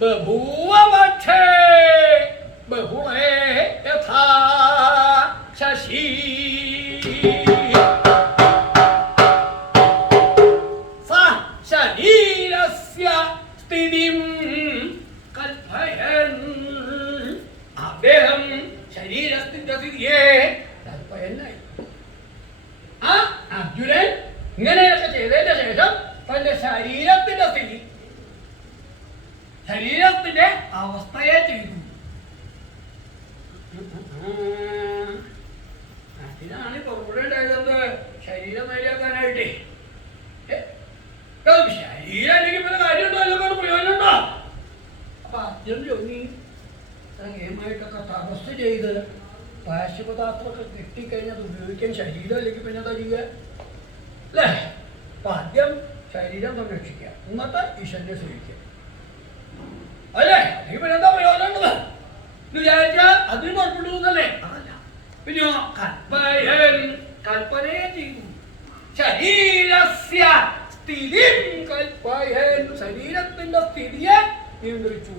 ബഭൂവ പക്ഷേ ബഹുളേ യഥാ ശശി ശരീരസ്യ സ്ഥിതിം കൽപ്പയൻ. അദ്ദേഹം ശരീരത്തിന്റെ സ്ഥിതിയെ കൽപ്പയനായി. ആ അർജുനൻ ഇങ്ങനെയൊക്കെ ചെയ്തതിന്റെ ശേഷം തന്റെ ശരീരത്തിന്റെ സ്ഥിതി, ശരീരത്തിന്റെ അവസ്ഥയെ ചെയ്തു. അതിനാണ് ഇപ്പൊ കൂടെ ഉണ്ടായത്, ശരീരം നേടിയാക്കാനായിട്ടേ. ശരീരം അല്ലെങ്കിൽ പിന്നെ കാര്യമുണ്ടോ, അതിനൊക്കെ പ്രയോജനമുണ്ടോ? അപ്പൊ അർജുൻ ചോദി ഏമായിട്ടൊക്കെ തപസ് ചെയ്ത് പാശ്വപദാർത്ഥമൊക്കെ കിട്ടിക്കഴിഞ്ഞത് ഉപയോഗിക്കാൻ ശരീരം അല്ലെങ്കിൽ പിന്നെ എന്താ ചെയ്യുക അല്ലേ? അപ്പൊ ആദ്യം ശരീരം സംരക്ഷിക്കുക, എന്നിട്ട് ഈശ്വരനെ സേവിക്കുക അല്ലേ? അല്ലെങ്കിൽ പിന്നെ എന്താ പ്രയോജനം ഉള്ളത് എന്ന് വിചാരിച്ചാൽ അതിന് കുഴപ്പമുള്ളൂന്നല്ലേ? അതല്ല, പിന്നെയോ കൽപ്പയൻ, കൽപ്പനയെ ചെയ്തു. ശരീരസ്യ സ്ഥിതി കൽപ്പയൻ, ശരീരത്തിന്റെ സ്ഥിതിയെ നിയന്ത്രിച്ചു.